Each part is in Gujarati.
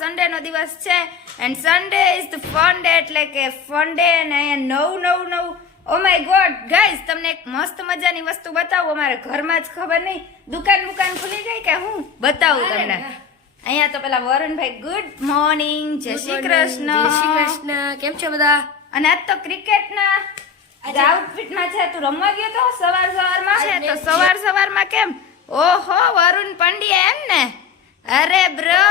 મજાનો સન્ડે નો દિવસ છે. And Sunday is the fun day એટલે કે ફન ડે અને અહીંયા નવું નવું નવું. ઓ માય ગોડ ગાઈઝ તમને એક મસ્ત મજાની વસ્તુ બતાવું. અમારે ઘરમાં જ ખબર નહીં. દુકાન બુકાન ખુલી ગઈ કે હું? બતાવું તમને. અહીંયા તો પેલા વરુણભાઈ ગુડ મોર્નિંગ જય શ્રી કૃષ્ણ. જય શ્રી કૃષ્ણ. કેમ છો બધા? અને આજ તો ક્રિકેટના આઉટફિટમાં છે તું રમવા ગયો તો? સવાર સવારમાં છે તો સવાર સવારમાં કેમ? ઓહો વરુણ પંડ્યા એમ ને? અરે બ્રો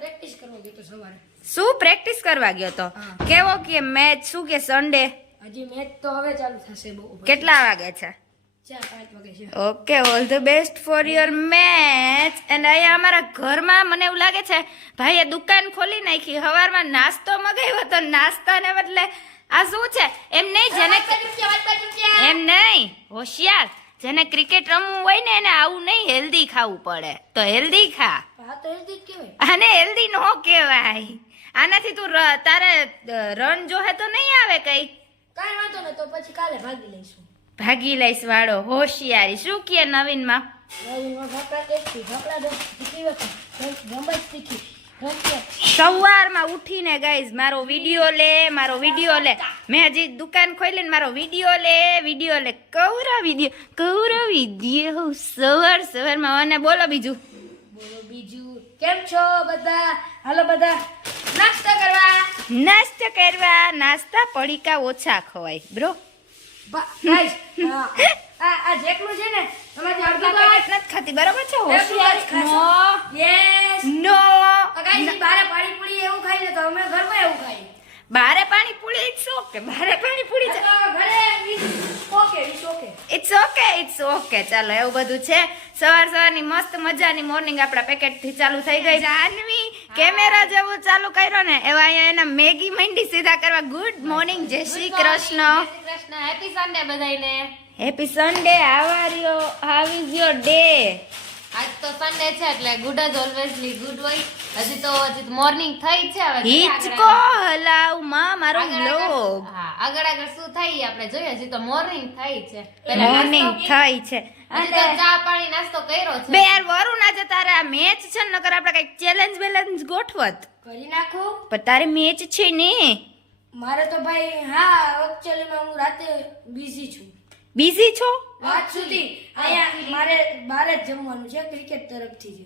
પ્રેક્ટિસ કરવા ગયો સવારે શું પ્રેક્ટિસ કરવા ગયો તો? કેવો કે મેચ શું કે સન્ડે હજી મેચ તો હવે ચાલુ થશે બહુ કેટલા વાગે છે? Okay all the best for your match અને અહીંયા અમારા ઘરમાં મને એવું લાગે છે ભાઈએ દુકાન ખોલી નાખી સવારમાં નાસ્તો મગાવ્યો તો નાસ્તાને બદલે આ શું છે? એમ નહીં જેને એમ નહીં હોશિયાર. જેને ક્રિકેટ રમવું હોય ને એને આવું નહીં હેલ્ધી ખાવું પડે. તો હેલ્ધી ખા. આને હેલ્ધી નો કહેવાય. આનાથી તું તારે રન જોહે તો નહીં આવે કઈ? કાઈ વાંધો નહીં તો પછી કાલે ભાગી લઈશું. ભાગી લઈશ વાળો હોશિયારી. શું કે નવીનમાં? નવીનમાં ઢોકળા એકથી ઢોકળા દો શીખી હતી શીખી સવારમાં ઉઠીને ગાઈઝ મારો વીડિયો લે મારો વીડિયો લે. મેં હજી દુકાન ખોલી ને મારો વીડિયો લે વીડિયો લે. કૌરા વિડિયો કૌરા વિડિયો? સવાર સવારમાં અને બોલો બીજું. બોલો બીજું. કેમ છો બધા? હાલો બધા નાસ્તો કરવા. નાસ્તો કરવા નાસ્તા પડીકા ઓછા ખવાય બ્રો હા, આ આ જેટલું છે ને તમારે અડધું તો નથી ખાતી બરાબર છે? હોશિયાર ખાશો? Yes. નો. અગાઈ બારે પાણી પૂરી એવું ખાઈ લે તો અમે ઘરમાં એવું ખાઈ બારે પાણી પૂરી ઇટ્સ ઓકે બારે પાણી પૂરી છે ઘરે okay it's okay. It's okay it's okay ચાલો એવું બધું છે. સવાર સવારની મસ્ત મજાની મોર્નિંગ આપણા પેકેટથી ચાલુ થઈ ગઈ. જાનવી. કેમેરા જેવું ચાલુ કર્યો ને એવા અહીંયા એના મેગી મંડી સીધા કરવા. Good morning Jai Shri Krishna. Krishna. Happy Sunday બધાયને. Happy Sunday your how is your day આજ તો સન્ડે છે એટલે ગુડ જ ઓલવેઝલી ગુડ હોય. હજી તો હજી મોર્નિંગ થઈ છે હવે હિચકો હલાવમાં મારો આગળ આગળ- હા આગળ આગળ શું થાય આપણે જોઈએ. હજી તો મોર્નિંગ થઈ છે. મોર્નિંગ થઈ છે. અને ચા પાણી નાસ્તો કર્યો બે છે યાર વરુણ આજે તારે આ મેચ છે ને નકર આપણે કંઈક ચેલેન્જ બેલેન્જ ગોઠવત. કરી નાખું? પણ તારી મેચ છે ને. મારે તો ભાઈ હા એકચ્યુઅલીમાં હું રાતે બિઝી છું. બિઝી છો? આજ સુધી અહીંયા મારે બારે જ જમવાનું છે ક્રિકેટ તરફથી જ.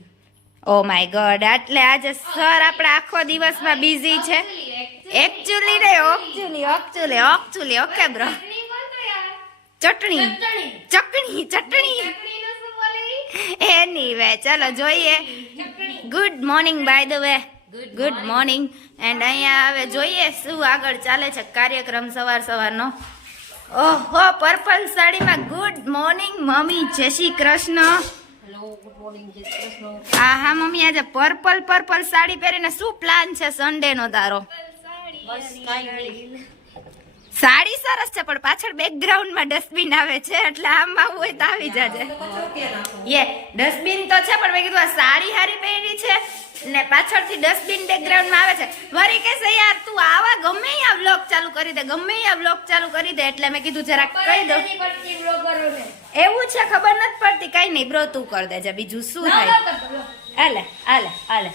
ઓ માય ગોડ એટલે આજે સર આપણે આખો દિવસમાં બિઝી છે. એકચ્યુઅલી રે actually actually actually okay bro ચટણી ચટણી? ચટણી. એનીવે ચલો જોઈએ. Good morning by the way good morning and અહીંયા હવે જોઈએ શું આગળ ચાલે છે કાર્યક્રમ સવાર સવારનો. ઓહો પર્પલ સાડીમાં ગુડ મોર્નિંગ મમ્મી. જય શ્રી કૃષ્ણ. આ હા મમ્મી આજે પર્પલ પર્પલ સાડી પહેરીને શું પ્લાન છે સન્ડે નો તારો? સાડી સરસ છે પણ પાછળ બેકગ્રાઉન્ડમાં ડસ્ટબિન આવે છે એટલે આમ આવું હોય તો આવી જાજે. યે ડસ્ટબિન તો છે પણ મેં કીધું આ સાડી હારી પહેરી ને પાછળથી ડસ્ટબિન બેકગ્રાઉન્ડમાં આવે છે. વરી કે યાર તું આવા ગમે આ વ્લોગ ચાલુ કરી દે ગમે આ વ્લોગ ચાલુ કરી દે. એટલે મેં કીધું જરાક કહી દો. એવું છે ખબર નથી પડતી. કઈ નહીં બ્રો તું કર દેજે. બીજું શું થાય? હાલે હાલે હાલે.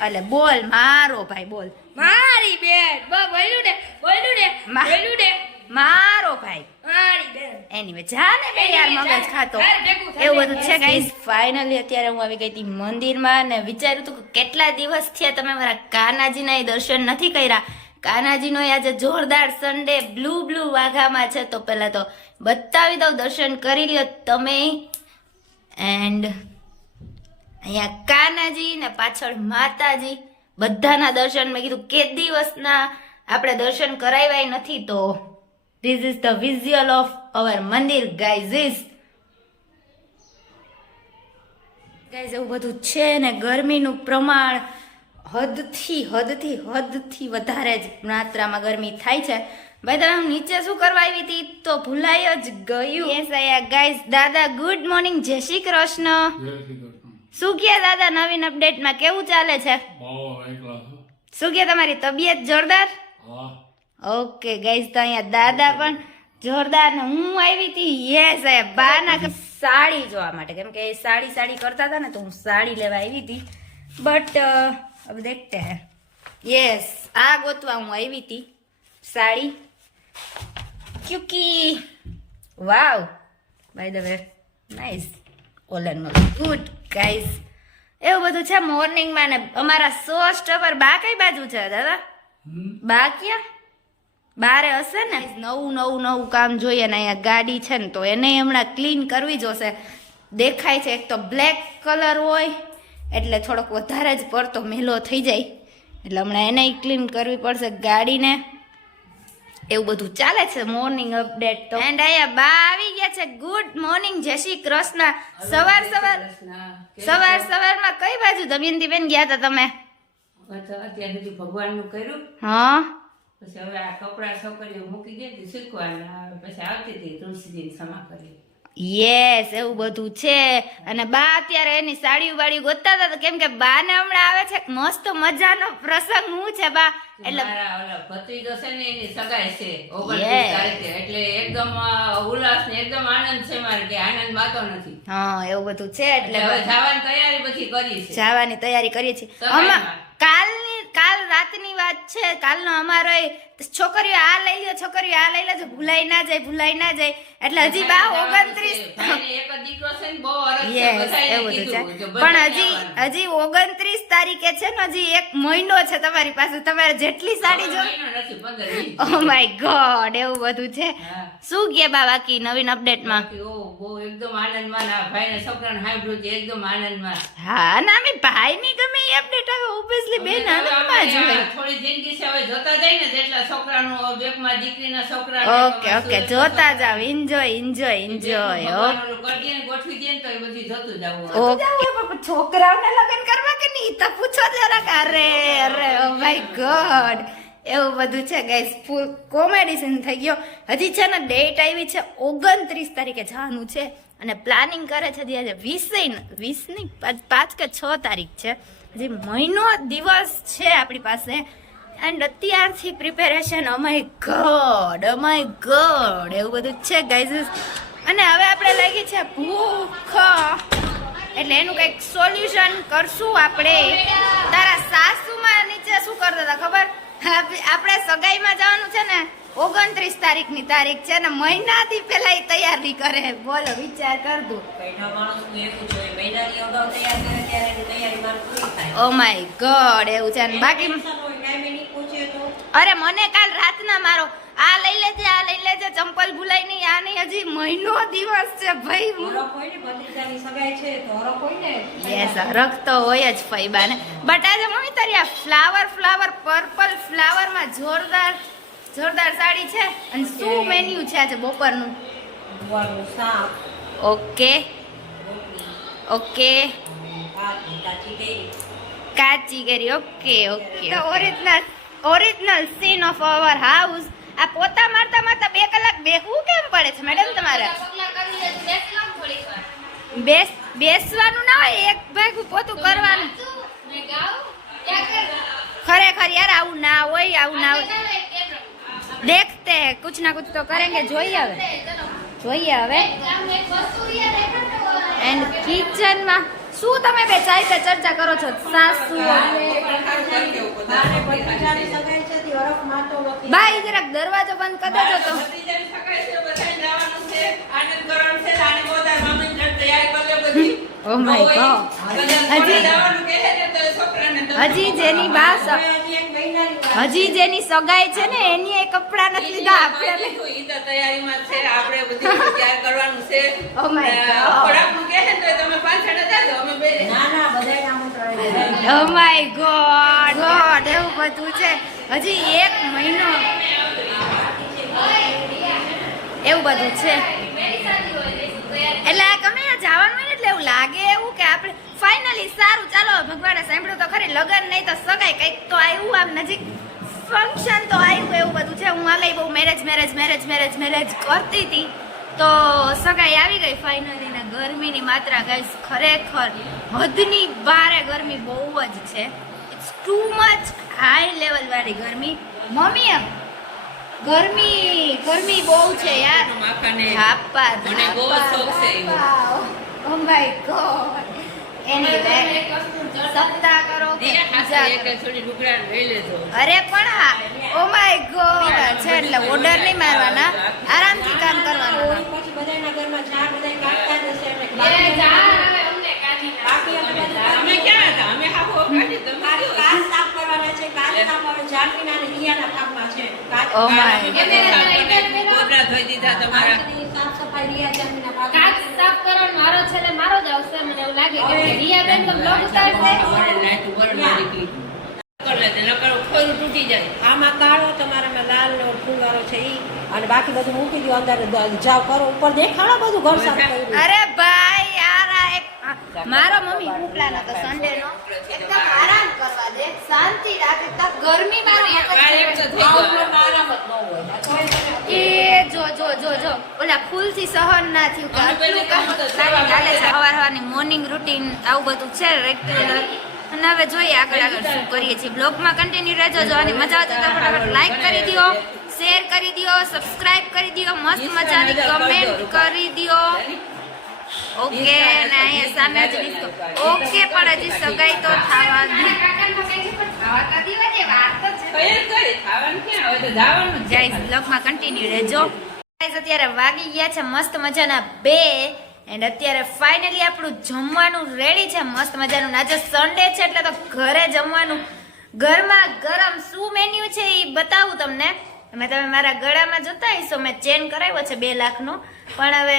આલે બોલ મારો ભાઈ બોલ. મારી બેન. બા બોલ્યું ને બોલ્યું ને બોલ્યું ને. મારો ભાઈ. એની જાને બે યાર મગજ ખાતો. એવું બધું છે ગાઈસ ફાઇનલી અત્યારે હું આવી ગઈ હતી મંદિરમાં ને વિચાર્યું હતું કે કેટલા દિવસ થયા તમે મારા કાનાજીના દર્શન નથી કર્યા. કાનાજીનો આજે જોરદાર સન્ડે બ્લુ બ્લુ વાઘામાં છે. તો પહેલાં તો બતાવી દઉં દર્શન કરી લ્યો તમે. એન્ડ અહીંયા કાનાજી ને પાછળ માતાજી બધાના દર્શન. મેં કીધું કે દિવસના આપણે દર્શન કરાવ્યા નથી તો this is the visual of our mandir guys is guys એવું બધું છે ને ગરમીનું પ્રમાણ હદથી હદથી હદથી વધારે જ માત્રામાં ગરમી થાય છે. ભાઈ તમે હું નીચે શું કરવા આવી હતી તો ભૂલાય જ ગયું. યસ આયા ગાઈઝ દાદા ગુડ મોર્નિંગ જય શ્રી કૃષ્ણ. શું કહે દાદા નવીન અપડેટમાં કેવું ચાલે છો. શું કહે તમારી તબિયત જોરદાર? હા. ઓકે ગઈસ તો અહીંયા દાદા પણ જોરદાર ને હું આવી હતી. યે સાહેબ બાના સાડી જોવા માટે. કેમ કે સાડી સાડી કરતા હતા ને તો હું સાડી લેવા આવી હતી. બટ હવે દેખતે હે. યસ આ ગોતવા હું આવી હતી sari. ક્યુકી. Wow by the way nice ઓલન good guys એવું બધું છે મોર્નિંગમાં ને અમારા સો સ્ટોપર બા કઈ બાજુ છે દાદા? બા ક્યાં? બારે હશે ને? નવું નવું નવું કામ જોઈએ ને અહીંયા ગાડી છે ને તો એને હમણાં ક્લીન કરવી જોશે. દેખાય છે એક તો બ્લેક કલર હોય એટલે થોડોક વધારે જ પડતો મેલો થઈ જાય. એટલે હમણાં એને ક્લીન કરવી પડશે ગાડીને. એવું બધું ચાલે છે મોર્નિંગ અપડેટ તો. એન્ડ અહીંયા બા આવી ગયા છે. Good morning Jai Shri Krishna. સવાર સવાર. સવાર સવારમાં કઈ બાજુ? દમયંતી બેન ગયા હતા તમે? અત્યાર ભગવાનનું કર્યું. હા. પછી હવે આ કપડા છોકરીઓ મૂકી ગઈ હતી શીખવાના પછી આવતી હતી તુલસીજીની સમા કરી. યસ એવું બધું છે. અને બા અત્યારે એની સાડીઓ વાળી ગોતતા હતા કેમ કે બા ને હમણાં આવે છે મસ્ત મજાનો પ્રસંગ હું છે બા? એટલે મારા ઓલા ભત્રીજો છે ને એની સગાઈ છે. ઓગણત્રીસ તારીખે. એટલે એકદમ ઉલ્લાસ ને એકદમ આનંદ છે મારે કે આનંદ માતો નથી. હા એવું બધું છે. એટલે હવે જવાની તૈયારી બધી કરી છે જવાની તૈયારી કરીએ છીએ. સગાઈમાં. કાલ રાતની વાત છે. કાલનો અમારો છોકરીઓ આ લઈ લો છોકરીઓ આ લઈ લેજો ભૂલાઈ ના જાય ભૂલાઈ ના જાય. એટલે હજી બા ઓગણત્રીસ એવું બધું છે. પણ હજી હજી ઓગણત્રીસ તારીખે છે ને હજી એક મહિનો છે તમારી પાસે. તમારે જેટલી સાડી જો ઓ માય ગોડ એવું બધું છે. શું કે બા બાકી નવીન અપડેટમાં? એકદમ આનંદમાં ના ભાઈને છોકરાને સાંભળ્યું છે એકદમ આનંદમાં. હા ના અમે ભાઈની ગમે એ અપડેટ આવે ઓબ્વિયસલી બેન આનંદમાં જ હોય. થોડી જિંદગી છે હવે જોતા જાય ને જેટલા છોકરાનું બેકમાં દીકરીના છોકરા ઓકે ઓકે જોતા જાવ. એન્જોય એન્જોય એન્જોય ગોઠવી દે તો એ બધું જોતું જવું ઓકે છોકરાઓને લગ્ન કરવા કે નહીં? તો પૂછો જરાક. અરે અરે ઓ માય ગોડ. એવું બધું છે ગાઈસ ફૂલ કોમેડી સીન થઈ ગયો. હજી છે ને ડેટ આવી છે ઓગણત્રીસ તારીખે જવાનું છે. અને પ્લાનિંગ કરે છે આજે વીસ વીસની પાંચ- પાંચ કે છ તારીખ છે. હજી મહિનો દિવસ છે આપણી પાસે. એન્ડ અત્યારથી preparation oh my god oh my god એવું બધું છે ગાઈઝ અને હવે આપણે લાગી છે ભૂખ. એટલે એનું કંઈક સોલ્યુશન કરશું આપણે. તારા સાસુમાં નીચે શું કરતા હતા ખબર? આપ- આપણે સગાઈમાં જવાનું છે ને ઓગણત્રીસ તારીખની તારીખ છે ને મહિનાથી પહેલા એ તૈયારી કરે. બોલો વિચાર કર થાય. ઓ માય ગોડ એવું છે. ને બાકી ટેન્શન હોય ટાઈમે નહીં પહોંચે તો અરે મને કાલ રાતના મારો. આ લઈ લેજે આ લઈ લેજે ચંપલ ભૂલાઈ નહીં. આ નહીં હજી મહિનો દિવસ છે ભાઈ. યસ રખ તો હોય જ ફૈબાને બટ આજે મમ્મી તારી આ ફ્લાવર ફ્લાવર પર્પલ ફ્લાવરમાં જોરદાર જોરદાર સાડી છે. અને શું મેન્યુ છે આજે બપોરનું? ઓકે ઓકે કાચી કેરી. ઓકે ઓકે તો original original scene of our house આ પોતા મારતા મારતા બે કલાક બેસવું કેમ પડે છે મેડમ તમારે? બેસ બેસવાનું ના હોય એક ભાગું પોતું કરવાનું. ખરેખર યાર આવું ના હોય આવું ના હોય. દેખતે કુછ ના કુછ તો કરેંગે જોઈએ હવે. જોઈએ હવે. એન્ડ કિચનમાં શું તમે બે ચાઈ ચર્ચા કરો છો? સાસુ બાઈ જરાક દરવાજો બંધ કરી દેજો તો. Oh હજી- જેની બા હજી જેની સગાઈ છે ને એની એ કપડા નથી લીધા. આપણે તો ઈ તો તૈયારીમાં છે. આપણે બધું તૈયાર કરવાનું છે. Oh my God. ખોરાકનું કહે ને તો તમે પાછળ જ આવજો, અમે બે. ના ના બધાય આમંત્રણ ઓ માય ગોડ ગોડ એવું બધું છે. હજી એક મહિનો. એવું બધું છે. એટલે તમે જવાનું હોય ને એટલે એવું લાગે એવું કે આપણે ફાઇનલી સારું. ચાલો ભગવાને સાંભળ્યું તો ખરી. લગન નહીં તો સગાઈ. કંઈક તો આવ્યું આમ નજીક. ફંક્શન તો આવ્યું એવું બધું છે. હું હાલે બહુ marriage marriage marriage marriage marriage કરતી હતી. તો સગાઈ આવી ગઈ ફાઇનલી ને ગરમીની માત્રા ગાઈસ ખરેખર હદની બારે ગરમી બહુ જ છે. It's too much high level વાળી ગરમી. મમ્મી ગરમી ગરમી બહુ છે યાર. થાપા મને બહુ શોખ છે એવો. ઓ માય ગોડ એનીવે સપ્તાહ કરો અરે પણ હા ઓ માય ગોડ છે એટલે ઓર્ડર નહીં મારવાના. આરામથી કામ કરવાનું. હોળી પછી સાફ છે દીધા તમારા. કાચની સાફ સફાઈ રિયા ઝાડવીના કાચ સાફ કરવાનો મારો છે ને મારો જ આવશે મને એવું લાગે કેમ કે રિયાબેન તો બ્લોગ ઉતારશે. અમારે લાઈટ બરોબર નીકળી કર લે નકર ખોરું તૂટી જાય. આમાં કાળો તમારામાં લાલ ને ફૂલવાળો છે ઈ. અને બાકી બધું મૂકી દો અંદર જાવ કરો ઉપર દેખાડો બધું ઘર સાફ કર્યું. અરે ભાઈ યાર આ એક મારો મમ્મી સન્ડે નો એકદમ આરામ કરવા દે શાંતિ રાખ એકદમ ગરમી કાલ એક તો થઈ ગયો. આરામ જ ન હોય. તોય તમે એ જો જો. ઓલા ફૂલથી સહન ના થયું કે આટલું કામ કામ તો સારી ચાલે છે. સવાર સવારની મોર્નિંગ રૂટીન આવું બધું છે રેગ્યુલર અને હવે જોઈએ આગળ આગળ શું કરીએ છીએ. બ્લોગમાં કન્ટિન્યુ રહેજો જો અને મજા આવતી તો ફટાફટ લાઈક કરી દો શેર કરી દો સબસ્ક્રાઇબ કરી દો મસ્ત મજાની કમેન્ટ કરી દો ઓકે ને અહીંયા સામે જ ઓકે પણ હજી સગાઈ તો થવા દી કઈ કરી ખાવાનું ક્યાં? હવે તો જવાનું જ છે. ગાઈસ બ્લોગમાં કન્ટિન્યુ રહેજો. અત્યારે વાગી ગયા છે મસ્ત મજાના બે એન્ડ અત્યારે ફાઇનલી આપણું જમવાનું રેડી છે મસ્ત મજાનું. આજે સન્ડે છે એટલે તો ઘરે જમવાનું. ઘરમાં ગરમ શું મેન્યુ છે એ બતાવું તમને. મેં તમે મારા ગળામાં જોતા હશો મેં ચેન કરાવ્યો છે બે લાખનો. પણ હવે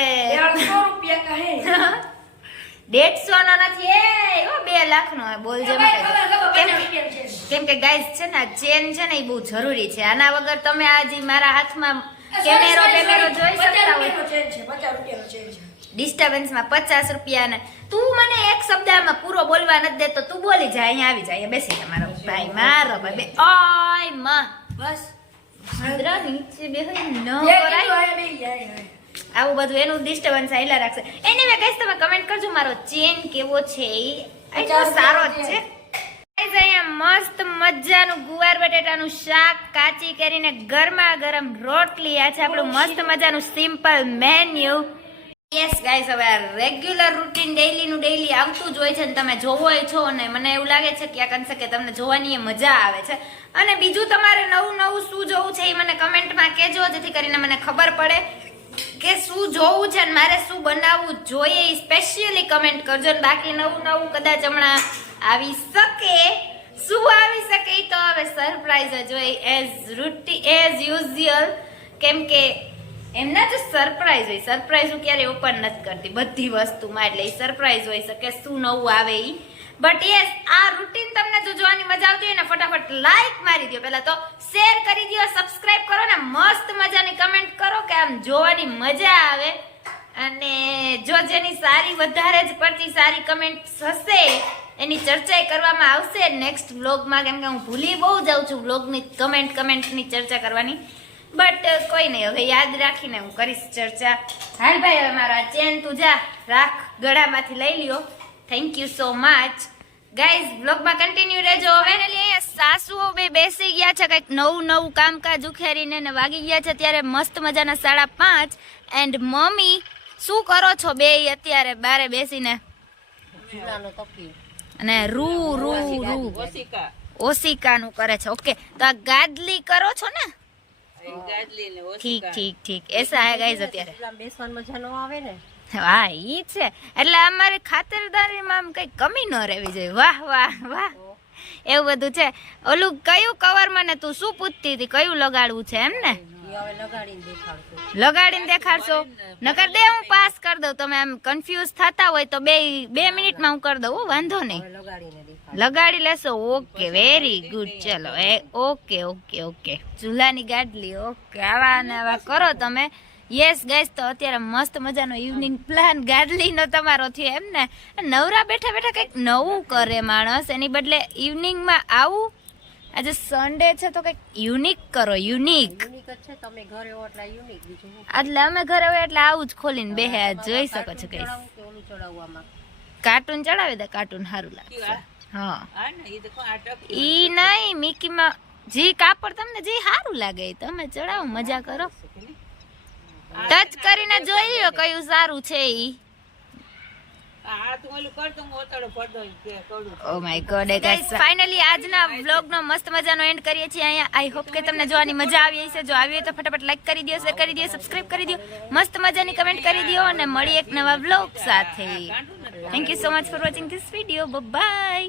દેડસો નો નથી એ બે લાખનો નો બોલ જે ખબર ખબર કેમ પચાસ રૂપિયા છે. કેમ કે ગાઈસ છે ને ચેન છે ને એ બહુ જરૂરી છે. આના વગર તમે આજે મારા હાથમાં કેમેરો કેમેરો જોઈ શકતા હોય. ડિસ્ટર્બન્સમાં પચાસ રૂપિયા ને તું મને એક શબ્દમાં પૂરો બોલવા નથી દેતો તું બોલી જાય અહીંયા આવી જાય બેસી જા મારો ભાઈ મારો ભાઈ બે. ઓયમાં. બસ. સદરા નીચે ન કરાય બે જાય આવું બધું એનું ડિસ્ટર્બન્સ આયલા રાખશે. એને મેં કહીશ તમે કમેન્ટ કરજો મારો ચેન કેવો છે એ સારો જ છે. મસ્ત મજાનું ગુવાર બટેટાનું શાક કાચી કરીને ગરમા ગરમ રોટલી. આ છે આપણું મસ્ત મજાનું સિમ્પલ મેન્યુ યસ ગાઈસ હવે આ રેગ્યુલર રૂટીન ડેઈલી નું ડેઈલી આવતું જ હોય છે ને તમે જોવો છો ને મને એવું લાગે છે ક્યાંક અંશે કે તમને જોવાની મજા આવે છે. અને બીજું તમારે નવું નવું શું જોવું છે એ મને કમેન્ટમાં કહેજો જેથી કરીને મને ખબર પડે કે શું જોવું છે ને મારે શું બનાવવું જોઈએ એ સ્પેશિયલી કમેન્ટ કરજો. ને બાકી નવું નવું કદાચ હમણાં આવી શકે શું આવી શકે તો હવે સરપ્રાઈઝ જ હોય એઝ રૂટી એઝ યુઝ્યુઅલ કેમ કે એમના જ સરપ્રાઈઝ હોય સરપ્રાઈઝ હું ક્યારેય ઓપન નથી કરતી બધી વસ્તુમાં એટલે એ સરપ્રાઈઝ હોય શકે શું નવું આવે એ બટ યસ આ રૂટીન તમને જો જોવાની મજા આવતી હોય ને ફટાફટ લાઈક મારી દો પહેલા તો શેર કરી દો સબસ્ક્રાઇબ કરો ને મસ્ત મજાની કમેન્ટ કરો કે આમ જોવાની મજા આવે અને જો જેની સારી વધારે જ પડતી સારી કમેન્ટ હશે એની ચર્ચા કરવામાં આવશે નેક્સ્ટ વ્લોગમાં કેમ કે હું ભૂલી બહુ જાઉં છું વ્લોગની કમેન્ટ કમેન્ટની ચર્ચા કરવાની. બટ કોઈ નહીં, હવે યાદ રાખીને હું કરીશ ચર્ચા. હાલ ભાઈ, હવે મારો ચેન તું જા, રાખ, ગળામાંથી લઈ લ્યો. Thank you so much guys બ્લોગમાં કન્ટિન્યુ રહેજો. ફાઇનલી અહીંયા સાસુઓ બે બેસી ગયા છે, કંઈક નવું નવું કામકાજ ઉખેરીને ને વાગી ગયા છે ત્યારે મસ્ત મજાના સાડા પાંચ. એન્ડ મમ્મી, શું કરો છો બે અત્યારે બારે બેસીને? અને રૂ રૂ રૂ. ઓશિકા. નું કરે છે. ઓકે તો આ ગાદલી કરો છો ને? ઠીક ઠીક ઠીક. એસા હે ગાઈઝ અત્યારે. આમ મજા નો આવે ને? વાહ ઈ છે. એટલે અમારે ખાતરદારીમાં આમ કઈ કમી ન રહેવી જોઈએ. વાહ વાહ વાહ. એવું બધું છે. ઓલું કયું કવર મને તું શું પૂછતી હતી? કયું લગાડવું છે એમ ને? લગાડીને દેખાડશો. નકર દે હું પાસ કરી દઉં. તમે આમ કન્ફ્યુઝ થતા હોય તો બે બે મિનિટમાં હું કરી દઉં હો, વાંધો નહીં. લગાડી લેશો? ઓકે વેરી ગુડ ચલો એ ઓકે ઓકે ઓકે. ચૂલાની ગાડલી ઓકે આવા ને આવા કરો તમે. યસ ગાઈસ તો અત્યારે મસ્ત મજાનો ઇવનિંગ પ્લાન ગાડલીનો તમારો થયો એમ ને? નવરા બેઠા બેઠા કંઈક નવું કરે માણસ. એની બદલે ઇવનિંગમાં આવું આજે સન્ડે છે તો કંઈક યુનિક કરો યુનિક છે તમે ઘરે હો એટલે યુનિક બીજું એટલે અમે ઘરે હોય એટલે આવું જ ખોલીને બેહે જોઈ શકો છો કઈ. કાર્ટૂન ચડાવી દે કાર્ટૂન સારું લાગશે હા. ઈ નહીં મિકીમાં જે કાપડ તમને જે સારું લાગે તમે ચડાવો મજા કરો. ટચ કરીને જોઈ લો કયું સારું છે ઈ. ફાઇનલી આજના વ્લોગનો મસ્ત મજાનો એન્ડ કરીએ છીએ અહીંયા. આઈ હોપ કે તમને જોવાની મજા આવી હશે. જો આવી હોય તો ફટાફટ લાઈક કરી દો શેર કરી દો સબસ્ક્રાઇબ કરી દો મસ્ત મજાની કમેન્ટ કરી દો અને મળી એક નવા વ્લોગ સાથે. Thank you so much for watching this video bye